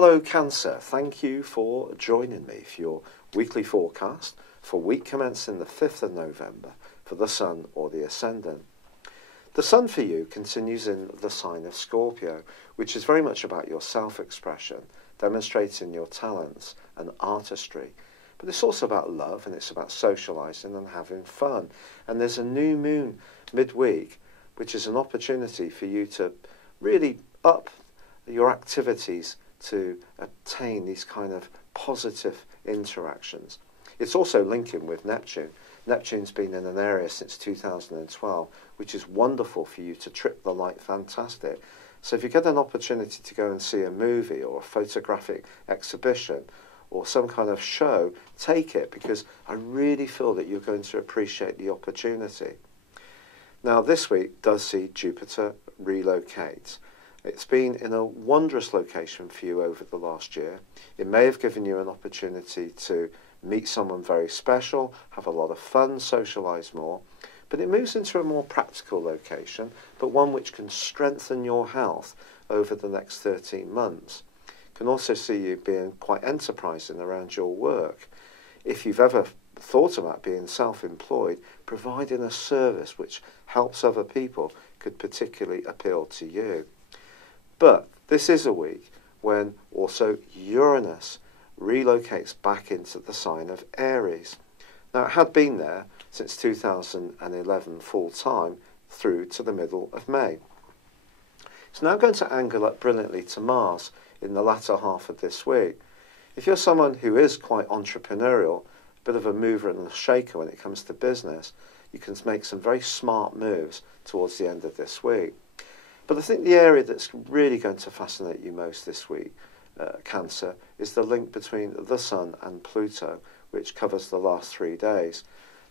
Hello Cancer, thank you for joining me for your weekly forecast for week commencing the 5th of November for the Sun or the Ascendant. The Sun for you continues in the sign of Scorpio, which is very much about your self-expression, demonstrating your talents and artistry. But it's also about love, and it's about socialising and having fun. And there's a new moon midweek, which is an opportunity for you to really up your activities to obtain these kind of positive interactions. It's also linking with Neptune. Neptune's been in an area since 2012, which is wonderful for you to trip the light fantastic. So if you get an opportunity to go and see a movie or a photographic exhibition or some kind of show, take it, because I really feel that you're going to appreciate the opportunity. Now this week does see Jupiter relocate. It's been in a wondrous location for you over the last year. It may have given you an opportunity to meet someone very special, have a lot of fun, socialise more, but it moves into a more practical location, but one which can strengthen your health over the next 13 months. Can also see you being quite enterprising around your work. If you've ever thought about being self-employed, providing a service which helps other people could particularly appeal to you. But this is a week when also Uranus relocates back into the sign of Aries. Now it had been there since 2011 full time through to the middle of May. It's now going to angle up brilliantly to Mars in the latter half of this week. If you're someone who is quite entrepreneurial, a bit of a mover and a shaker when it comes to business, you can make some very smart moves towards the end of this week. But I think the area that's really going to fascinate you most this week, Cancer, is the link between the Sun and Pluto, which covers the last 3 days.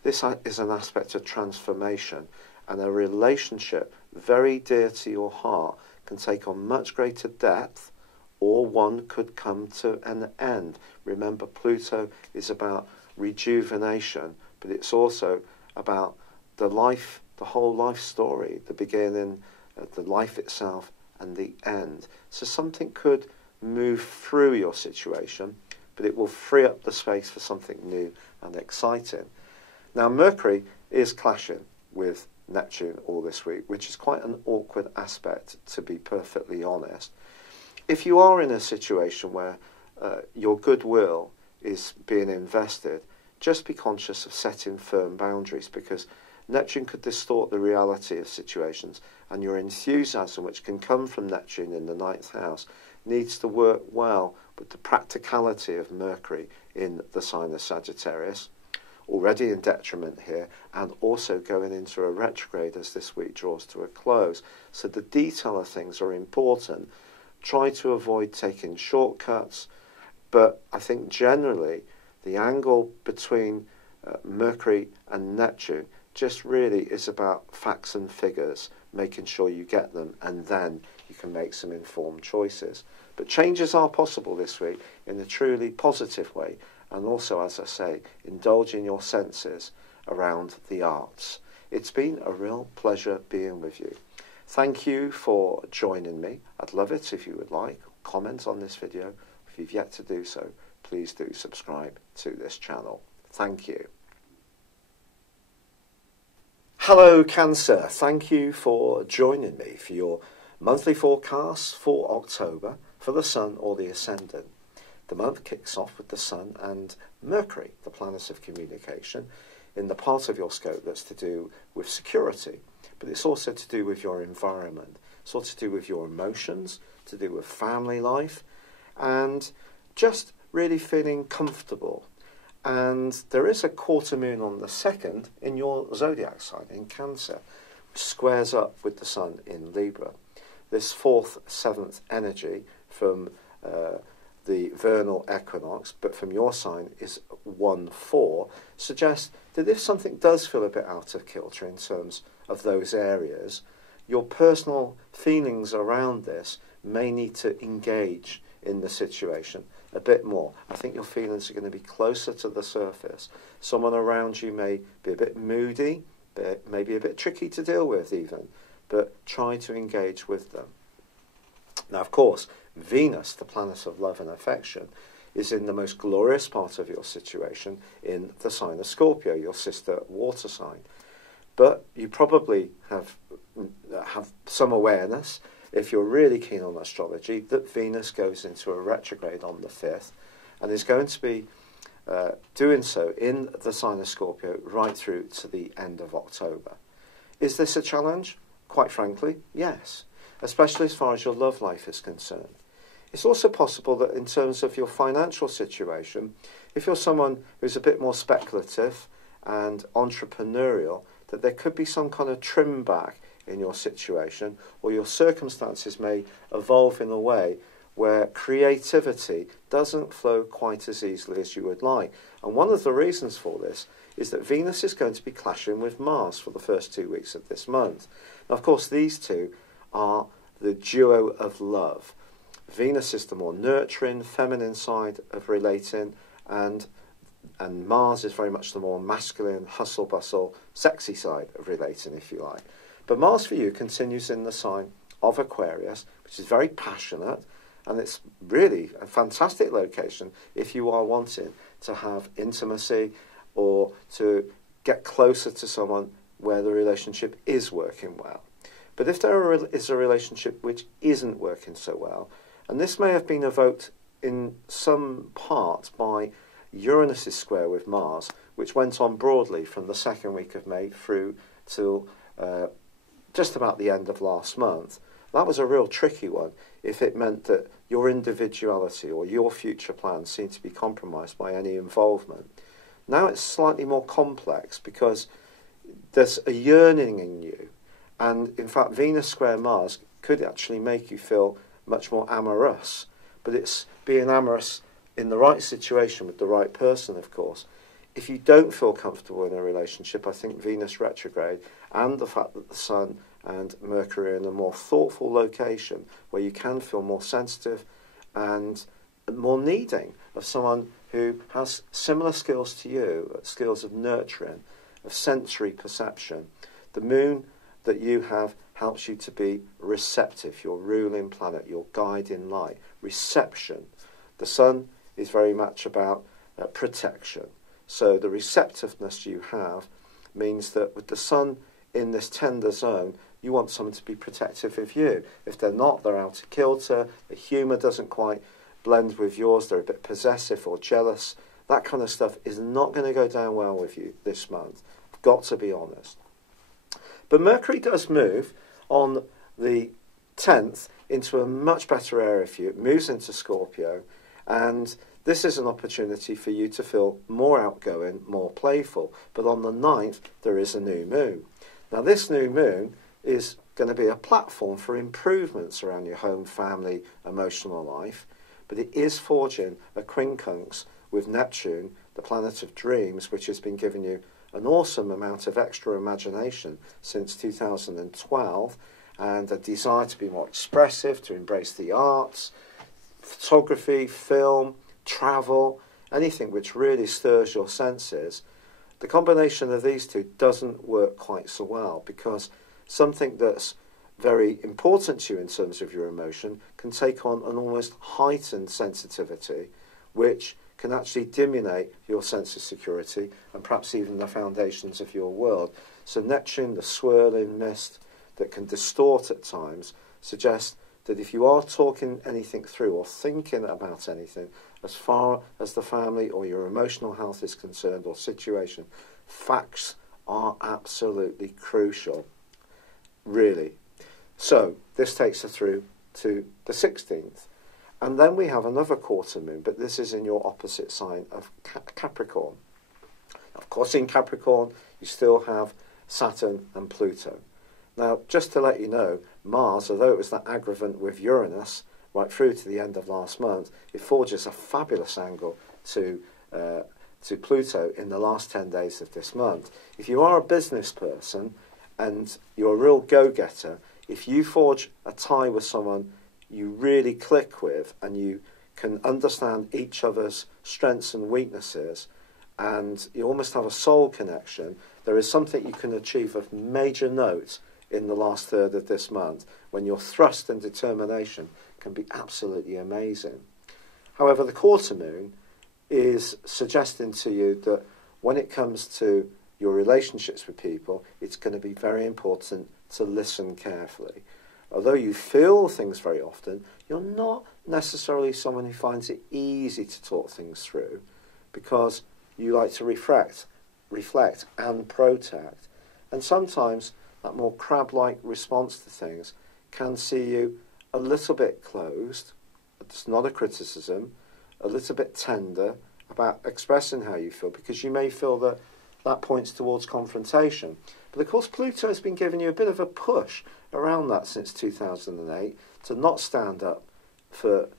This is an aspect of transformation, and a relationship very dear to your heart can take on much greater depth, or one could come to an end. Remember, Pluto is about rejuvenation, but it's also about the life, the whole life story, the beginning, the life itself, and the end. So something could move through your situation, but it will free up the space for something new and exciting. Now, Mercury is clashing with Neptune all this week, which is quite an awkward aspect, to be perfectly honest. If you are in a situation where your goodwill is being invested, just be conscious of setting firm boundaries, because Neptune could distort the reality of situations, and your enthusiasm, which can come from Neptune in the 9th house, needs to work well with the practicality of Mercury in the sign of Sagittarius, already in detriment here, and also going into a retrograde as this week draws to a close. So the detail of things are important. Try to avoid taking shortcuts, but I think generally the angle between Mercury and Neptune just really is about facts and figures, making sure you get them, and then you can make some informed choices. But changes are possible this week in a truly positive way, and also, as I say, indulge in your senses around the arts. It's been a real pleasure being with you. Thank you for joining me. I'd love it if you would like, comment on this video. If you've yet to do so, please do subscribe to this channel. Thank you. Hello Cancer, thank you for joining me for your monthly forecast for October for the Sun or the Ascendant. The month kicks off with the Sun and Mercury, the planet of communication, in the part of your scope that's to do with security, but it's also to do with your environment. It's also to do with your emotions, to do with family life, and just really feeling comfortable. And there is a quarter moon on the 2nd in your zodiac sign, in Cancer, which squares up with the Sun in Libra. This 4th, 7th energy from the vernal equinox, but from your sign is 1-4, suggests that if something does feel a bit out of kilter in terms of those areas, your personal feelings around this may need to engage in the situation a bit more. I think your feelings are going to be closer to the surface. Someone around you may be a bit moody, maybe a bit tricky to deal with even, but try to engage with them. Now, of course, Venus, the planet of love and affection, is in the most glorious part of your situation in the sign of Scorpio, your sister water sign. But you probably have some awareness, if you're really keen on astrology, that Venus goes into a retrograde on the 5th and is going to be doing so in the sign of Scorpio right through to the end of October. Is this a challenge? Quite frankly, yes, especially as far as your love life is concerned. It's also possible that in terms of your financial situation, if you're someone who's a bit more speculative and entrepreneurial, that there could be some kind of trim back in your situation, or your circumstances may evolve in a way where creativity doesn't flow quite as easily as you would like. And one of the reasons for this is that Venus is going to be clashing with Mars for the first 2 weeks of this month. Now, of course, these two are the duo of love. Venus is the more nurturing, feminine side of relating, and Mars is very much the more masculine, hustle-bustle, sexy side of relating, if you like. But Mars for you continues in the sign of Aquarius, which is very passionate, and it's really a fantastic location if you are wanting to have intimacy or to get closer to someone where the relationship is working well. But if there is a relationship which isn't working so well, and this may have been evoked in some part by Uranus's square with Mars, which went on broadly from the second week of May through till just about the end of last month. That was a real tricky one if it meant that your individuality or your future plans seemed to be compromised by any involvement. Now it's slightly more complex because there's a yearning in you, and in fact Venus square Mars could actually make you feel much more amorous, but it's being amorous in the right situation with the right person, of course. If you don't feel comfortable in a relationship, I think Venus retrograde and the fact that the Sun and Mercury are in a more thoughtful location where you can feel more sensitive and more needing of someone who has similar skills to you, skills of nurturing, of sensory perception. The moon that you have helps you to be receptive, your ruling planet, your guiding light, reception. The Sun is very much about protection. So the receptiveness you have means that with the Sun in this tender zone, you want someone to be protective of you. If they're not, they're out of kilter, the humour doesn't quite blend with yours, they're a bit possessive or jealous. That kind of stuff is not going to go down well with you this month. I've got to be honest. But Mercury does move on the 10th into a much better area for you. It moves into Scorpio, and this is an opportunity for you to feel more outgoing, more playful. But on the 9th, there is a new moon. Now, this new moon is going to be a platform for improvements around your home, family, emotional life. But it is forging a quincunx with Neptune, the planet of dreams, which has been giving you an awesome amount of extra imagination since 2012, and a desire to be more expressive, to embrace the arts, photography, film, travel, anything which really stirs your senses. The combination of these two doesn't work quite so well, because something that's very important to you in terms of your emotion can take on an almost heightened sensitivity, which can actually diminish your sense of security and perhaps even the foundations of your world. So Neptune, the swirling mist that can distort at times, suggests that if you are talking anything through or thinking about anything, as far as the family or your emotional health is concerned or situation, facts are absolutely crucial, really. So this takes us through to the 16th. And then we have another quarter moon, but this is in your opposite sign of Capricorn. Of course, in Capricorn, you still have Saturn and Pluto. Now, just to let you know, Mars, although it was that aggravant with Uranus right through to the end of last month, it forges a fabulous angle to Pluto in the last 10 days of this month. If you are a business person and you're a real go-getter, if you forge a tie with someone you really click with and you can understand each other's strengths and weaknesses, and you almost have a soul connection, there is something you can achieve of major note in the last third of this month, when your thrust and determination can be absolutely amazing. However, the quarter moon is suggesting to you that when it comes to your relationships with people, it's going to be very important to listen carefully. Although you feel things very often, you're not necessarily someone who finds it easy to talk things through, because you like to reflect and protect. And sometimes that more crab-like response to things can see you a little bit closed. It's not a criticism, a little bit tender about expressing how you feel, because you may feel that that points towards confrontation. But of course, Pluto has been giving you a bit of a push around that since 2008 to not stand up for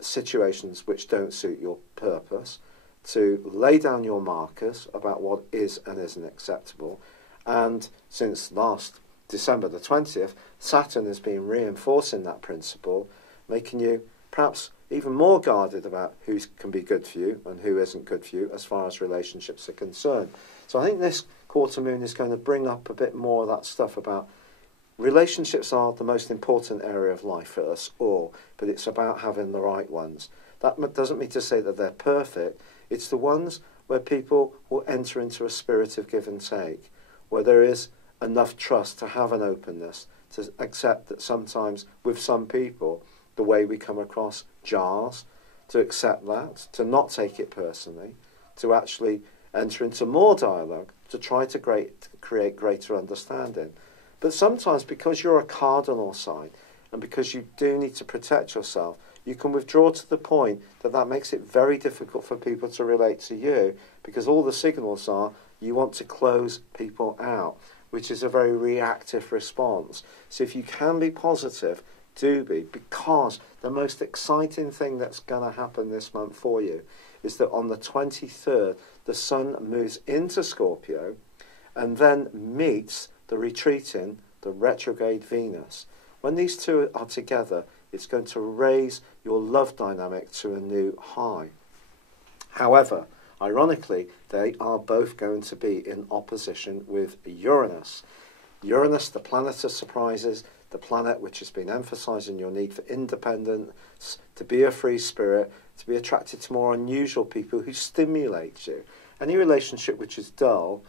situations which don't suit your purpose, to lay down your markers about what is and isn't acceptable. And since last December the 20th, Saturn has been reinforcing that principle, making you perhaps even more guarded about who can be good for you and who isn't good for you as far as relationships are concerned. So I think this quarter moon is going to bring up a bit more of that stuff about relationships are the most important area of life for us all, but it's about having the right ones. That doesn't mean to say that they're perfect. It's the ones where people will enter into a spirit of give and take, where there is enough trust to have an openness, to accept that sometimes with some people, the way we come across jars, to accept that, to not take it personally, to actually enter into more dialogue, to try to create greater understanding. But sometimes, because you're a cardinal sign, and because you do need to protect yourself, you can withdraw to the point that that makes it very difficult for people to relate to you, because all the signals are you want to close people out, which is a very reactive response. So if you can be positive, do be, because the most exciting thing that's going to happen this month for you is that on the 23rd, the Sun moves into Scorpio and then meets the retreating, the retrograde Venus. When these two are together, it's going to raise your love dynamic to a new high. However, ironically, they are both going to be in opposition with Uranus. Uranus, the planet of surprises, the planet which has been emphasising your need for independence, to be a free spirit, to be attracted to more unusual people who stimulate you. Any relationship which is dull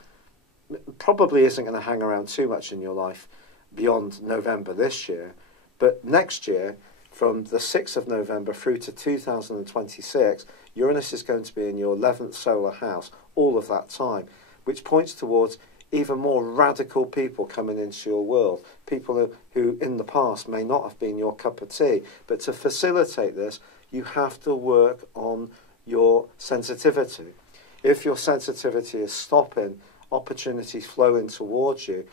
probably isn't going to hang around too much in your life beyond November this year. But next year, from the 6th of November through to 2026, Uranus is going to be in your 11th solar house all of that time, which points towards even more radical people coming into your world, people who in the past may not have been your cup of tea. But to facilitate this, you have to work on your sensitivity. If your sensitivity is stopping opportunities flowing towards you,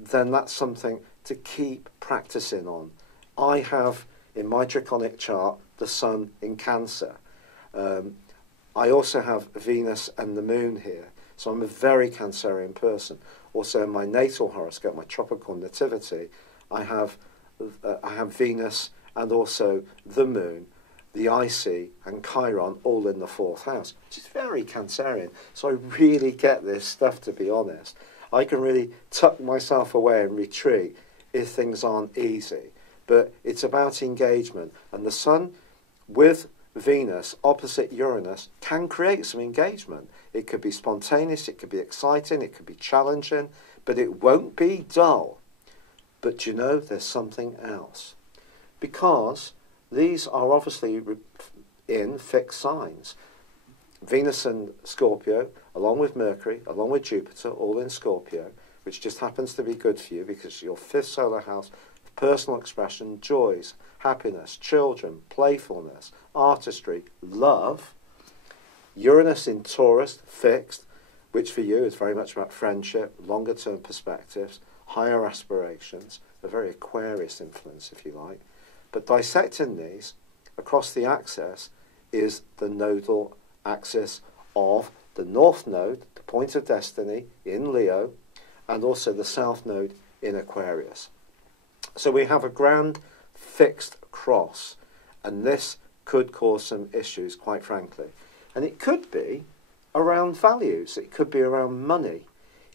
then that's something to keep practicing on. I have, in my draconic chart, the Sun in Cancer. I also have Venus and the Moon here. So I'm a very Cancerian person. Also in my natal horoscope, my tropical nativity, I have Venus and also the Moon, the IC and Chiron all in the 4th house, which is very Cancerian. So I really get this stuff, to be honest. I can really tuck myself away and retreat if things aren't easy. But it's about engagement. And the Sun with Venus opposite Uranus can create some engagement. It could be spontaneous, it could be exciting, it could be challenging, but it won't be dull. But you know, there's something else. Because these are obviously in fixed signs. Venus and Scorpio, along with Mercury, along with Jupiter, all in Scorpio, which just happens to be good for you because your 5th solar house, personal expression, joys, happiness, children, playfulness, artistry, love. Uranus in Taurus, fixed, which for you is very much about friendship, longer term perspectives, higher aspirations, a very Aquarius influence, if you like. But dissecting these across the axis is the nodal axis of the North Node, the point of destiny in Leo, and also the South Node in Aquarius. So we have a grand fixed cross, and this could cause some issues, quite frankly. And it could be around values, it could be around money,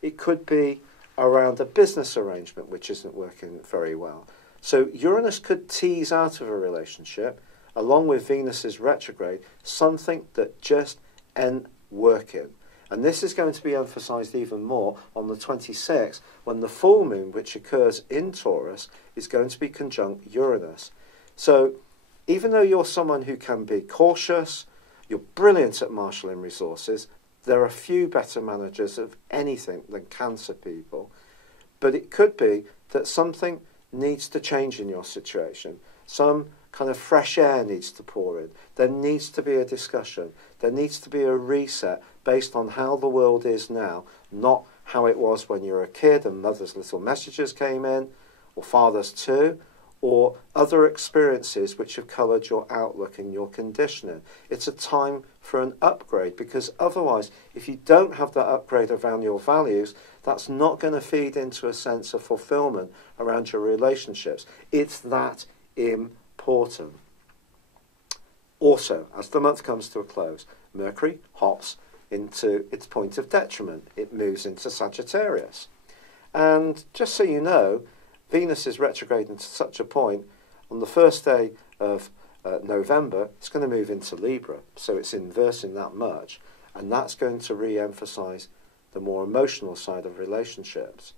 it could be around a business arrangement which isn't working very well. So Uranus could tease out of a relationship, along with Venus's retrograde, something that just ain't working. And this is going to be emphasised even more on the 26th, when the full moon, which occurs in Taurus, is going to be conjunct Uranus. So even though you're someone who can be cautious, you're brilliant at marshalling resources, there are few better managers of anything than Cancer people. But it could be that something needs to change in your situation. Some kind of fresh air needs to pour in. There needs to be a discussion. There needs to be a reset based on how the world is now, not how it was when you were a kid and mother's little messages came in, or father's too, or other experiences which have coloured your outlook and your conditioning. It's a time for an upgrade, because otherwise, if you don't have that upgrade around your values, that's not going to feed into a sense of fulfillment around your relationships. It's that important. Also, as the month comes to a close, Mercury hops into its point of detriment. It moves into Sagittarius. And just so you know, Venus is retrograding to such a point, on the first day of November, it's going to move into Libra. So it's inversing that much. And that's going to re-emphasize the more emotional side of relationships.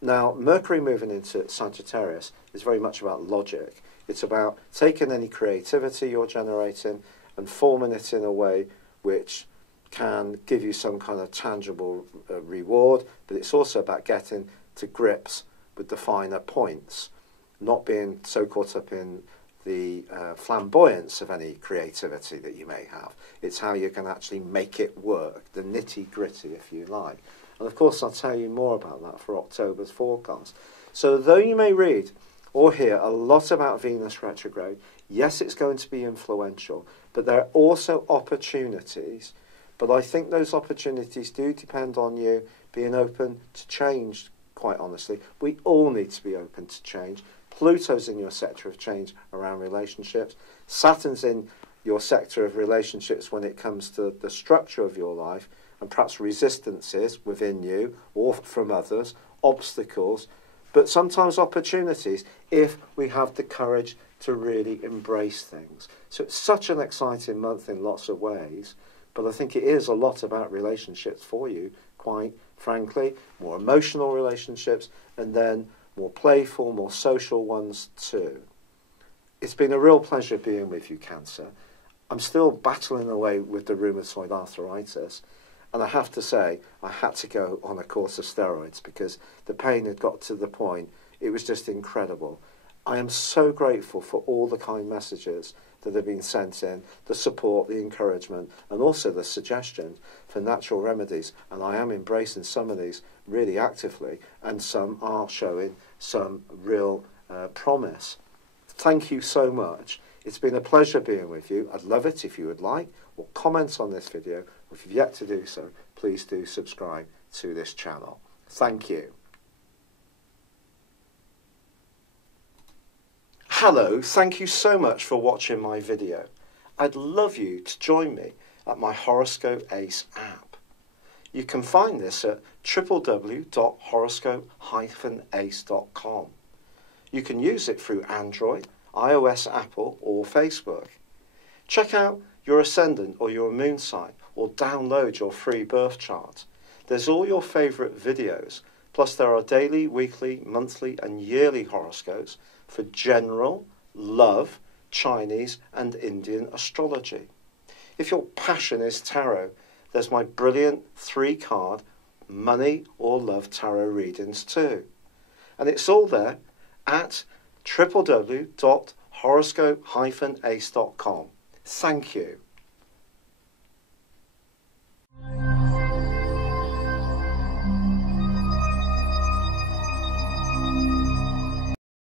Now, Mercury moving into Sagittarius is very much about logic. It's about taking any creativity you're generating and forming it in a way which can give you some kind of tangible reward, but it's also about getting to grips with the finer points, not being so caught up in the flamboyance of any creativity that you may have. It's how you can actually make it work, the nitty-gritty, if you like. And of course, I'll tell you more about that for October's forecast. So though you may read or hear a lot about Venus retrograde, yes, it's going to be influential, but there are also opportunities. But I think those opportunities do depend on you being open to change, quite honestly. We all need to be open to change. Pluto's in your sector of change around relationships. Saturn's in your sector of relationships when it comes to the structure of your life, and perhaps resistances within you or from others, obstacles, but sometimes opportunities if we have the courage to really embrace things. So it's such an exciting month in lots of ways, but I think it is a lot about relationships for you, quite frankly, more emotional relationships, and then more playful, more social ones too. It's been a real pleasure being with you, Cancer. I'm still battling away with the rheumatoid arthritis, and I have to say, I had to go on a course of steroids because the pain had got to the point, it was just incredible. I am so grateful for all the kind messages that have been sent in, the support, the encouragement, and also the suggestions for natural remedies. And I am embracing some of these really actively, and some are showing some real promise. Thank you so much. It's been a pleasure being with you. I'd love it if you would like or comment on this video, or if you've yet to do so, please do subscribe to this channel. Thank you. Hello, thank you so much for watching my video. I'd love you to join me at my Horoscope Ace app. You can find this at www.horoscope-ace.com. You can use it through Android, iOS, Apple, or Facebook. Check out your ascendant or your moon sign, or download your free birth chart. There's all your favourite videos, plus there are daily, weekly, monthly and yearly horoscopes for general, love, Chinese and Indian astrology. If your passion is tarot, there's my brilliant 3-card money or love tarot readings too. And it's all there at www.horoscope-ace.com. Thank you.